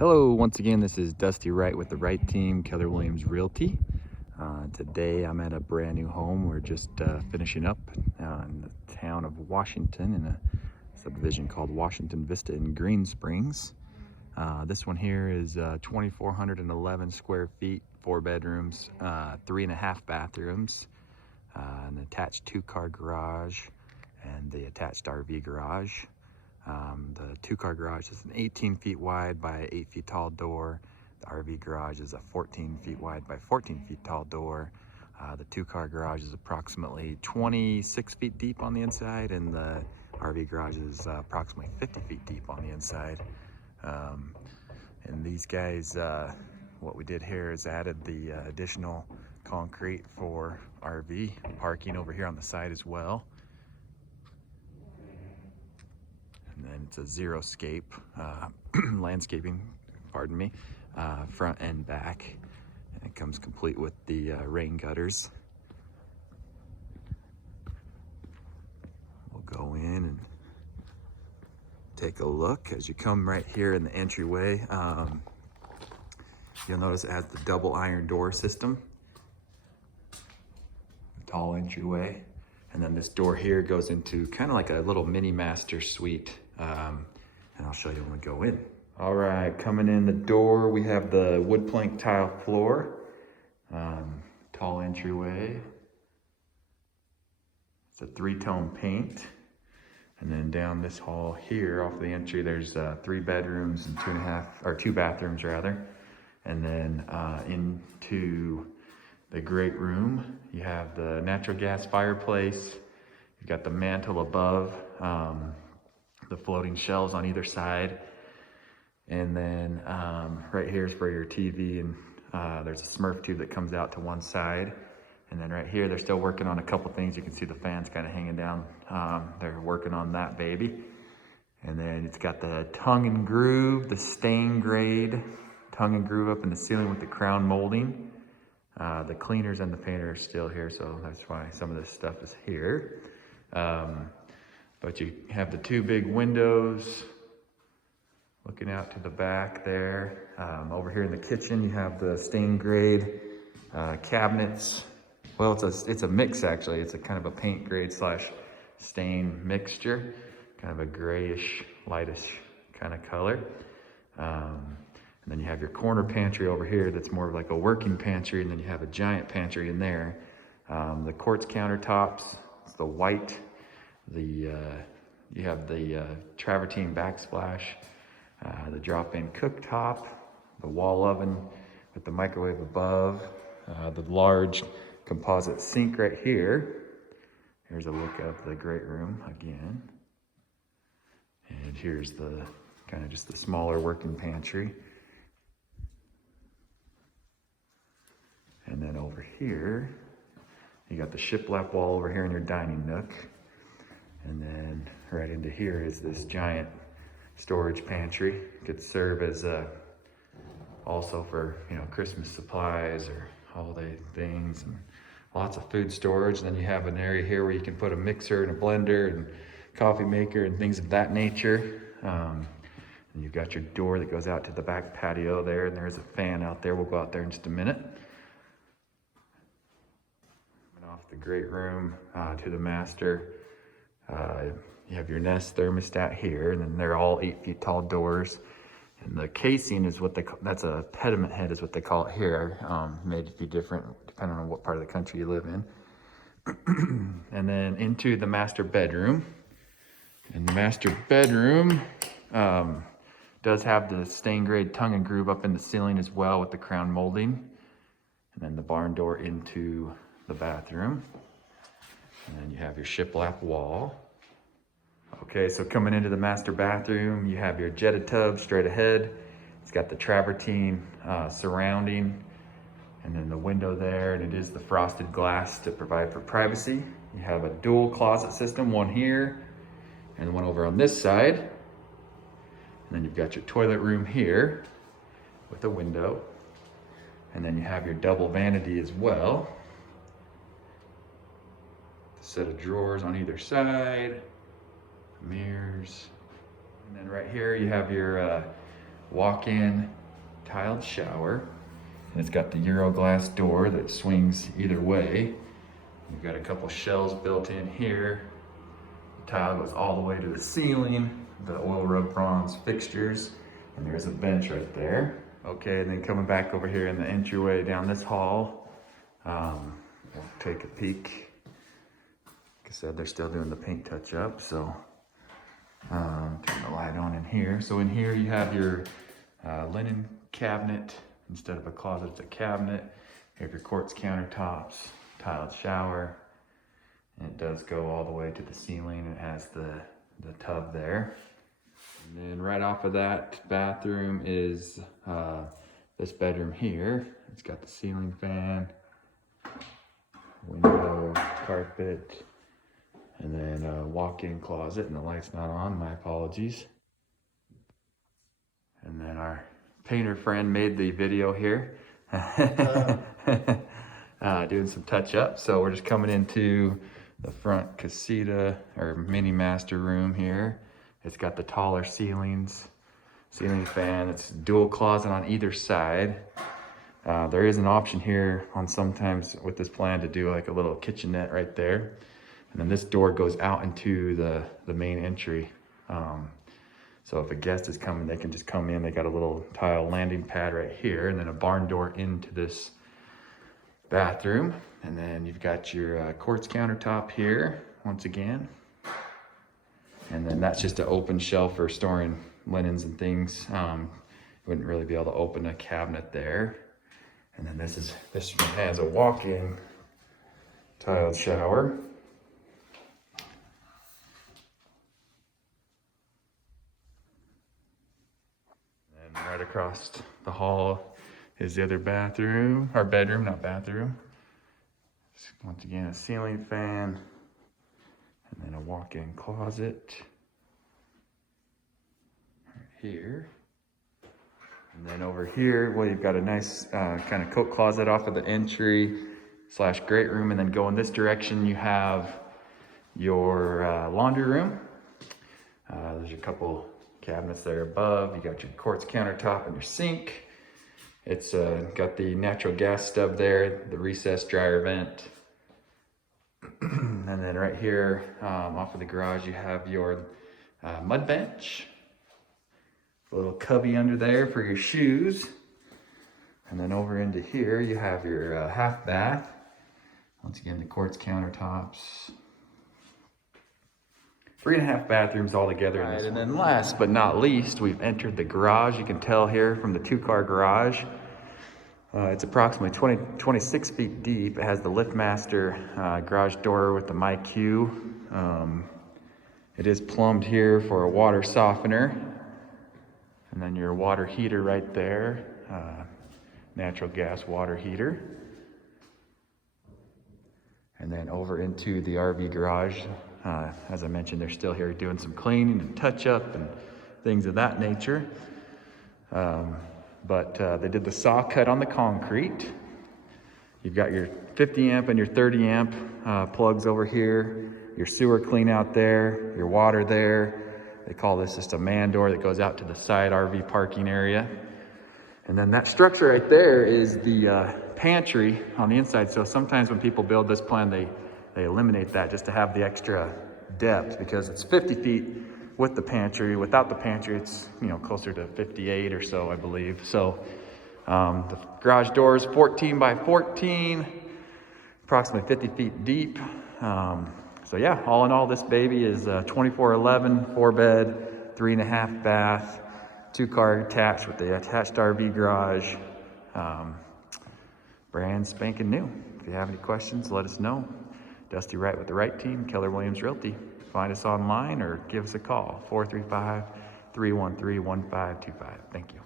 Hello, once again, this is Dusty Wright with the Wright team, Keller Realty. Today I'm at a brand new home. We're just finishing up in the town of Washington in a subdivision called Washington Vista in Green Springs. This one here is 2,411 square feet, 4 bedrooms, 3.5 bathrooms, an attached 2-car garage, and the attached RV garage. The 2-car garage is an 18 feet wide by 8 feet tall door. The RV garage is a 14 feet wide by 14 feet tall door. The 2-car garage is approximately 26 feet deep on the inside, and the RV garage is approximately 50 feet deep on the inside. And these guys, what we did here is added the additional concrete for RV parking over here on the side as well. And then it's a zero-scape landscaping, pardon me, front and back. And it comes complete with the rain gutters. We'll go in and take a look. As you come right here in the entryway, you'll notice it has the double iron door system. Tall entryway. And then this door here goes into kind of like a little mini master suite. And I'll show you when we go in. All right, coming in the door, we have the wood plank tile floor. Tall entryway. It's a 3-tone paint. And then down this hall here, off the entry, there's 3 bedrooms and 2 bathrooms rather. And then into the great room, you have the natural gas fireplace. You've got the mantle above, the floating shelves on either side. And then right here is for your TV, and there's a Smurf tube that comes out to one side. And then right here, they're still working on a couple things. You can see the fans kind of hanging down. They're working on that baby. And then it's got the tongue and groove, the stain grade tongue and groove up in the ceiling with the crown molding. The cleaners and the painter are still here, so that's why some of this stuff is here. But you have the 2 big windows looking out to the back there. Over here in the kitchen, you have the stain grade cabinets. Well, it's a mix actually. It's a kind of a paint grade / stain mixture, kind of a grayish, lightish kind of color. And then you have your corner pantry over here that's more of like a working pantry, and then you have a giant pantry in there. The quartz countertops, it's the white. You have the travertine backsplash, the drop-in cooktop, the wall oven with the microwave above, the large composite sink right here. Here's a look of the great room again. And here's the kind of just the smaller working pantry. And then over here, you got the shiplap wall over here in your dining nook. And then right into here is this giant storage pantry. Could serve as also for, Christmas supplies or holiday things, and lots of food storage. And then you have an area here where you can put a mixer and a blender and coffee maker and things of that nature. And you've got your door that goes out to the back patio there, and there's a fan out there. We'll go out there in just a minute. Off the great room to the master. You have your Nest thermostat here, and then they're all 8 feet tall doors. And the casing is what that's a pediment head is what they call it here. Made to be different depending on what part of the country you live in. And then into the master bedroom. And the master bedroom does have the stain grade tongue and groove up in the ceiling as well with the crown molding. And then the barn door into the bathroom. And then you have your shiplap wall. Okay, so coming into the master bathroom, you have your jetted tub straight ahead. It's got the travertine surrounding, and then the window there, and it is the frosted glass to provide for privacy. You have a dual closet system, one here and one over on this side. And then you've got your toilet room here with a window. And then you have your double vanity as well. A set of drawers on either side, mirrors. And then right here you have your walk-in tiled shower. And it's got the Euro glass door that swings either way. You've got a couple shelves built in here. The tile goes all the way to the ceiling, the oil rub bronze fixtures, and there's a bench right there. Okay, and then coming back over here in the entryway down this hall, we'll take a peek. Like I said, they're still doing the paint touch up, so turn the light on in here. So in here you have your linen cabinet. Instead of a closet, it's a cabinet. You have your quartz countertops, tiled shower, and it does go all the way to the ceiling. It has the tub there. And then right off of that bathroom is this bedroom here. It's got the ceiling fan, window, carpet, and then a walk-in closet, and the light's not on, my apologies. And then our painter friend made the video here, doing some touch up. So we're just coming into the front Casita or mini master room here. It's got the taller ceilings, ceiling fan. It's dual closet on either side. There is an option here on sometimes with this plan to do like a little kitchenette right there. And then this door goes out into the main entry. So if a guest is coming, they can just come in. They got a little tile landing pad right here, and then a barn door into this bathroom. And then you've got your quartz countertop here, once again. And then that's just an open shelf for storing linens and things. You wouldn't really be able to open a cabinet there. And then this one has a walk-in tiled shower. Right across the hall is the other bathroom, or bedroom, not bathroom. Once again, a ceiling fan, and then a walk-in closet right here. And then over here, well, you've got a nice kind of coat closet off of the entry / great room. And then go in this direction, you have your laundry room. There's a couple cabinets there above. You got your quartz countertop and your sink. It's got the natural gas stub there, the recessed dryer vent. And then right here off of the garage you have your mud bench. A little cubby under there for your shoes. And then over into here you have your half bath. Once again, the quartz countertops. 3.5 bathrooms all together in this one. And then last but not least, we've entered the garage. You can tell here from the 2-car garage. It's approximately 26 feet deep. It has the LiftMaster garage door with the MyQ. It is plumbed here for a water softener. And then your water heater right there. Natural gas water heater. And then over into the RV garage. As I mentioned, they're still here doing some cleaning and touch up and things of that nature. But they did the saw cut on the concrete. You've got your 50 amp and your 30 amp plugs over here, your sewer clean out there, your water there. They call this just a man door that goes out to the side RV parking area. And then that structure right there is the pantry on the inside. So sometimes when people build this plan, they eliminate that just to have the extra depth, because it's 50 feet with the pantry. Without the pantry, it's closer to 58 or so, I believe. So the garage door is 14 by 14, approximately 50 feet deep. So yeah, all in all, this baby is 2411, 4-bed, 3.5 bath, 2-car attached with the attached RV garage. Brand spanking new. If you have any questions, let us know. Dusty Wright with the Wright team, Keller Williams Realty. Find us online or give us a call, 435-313-1525. Thank you.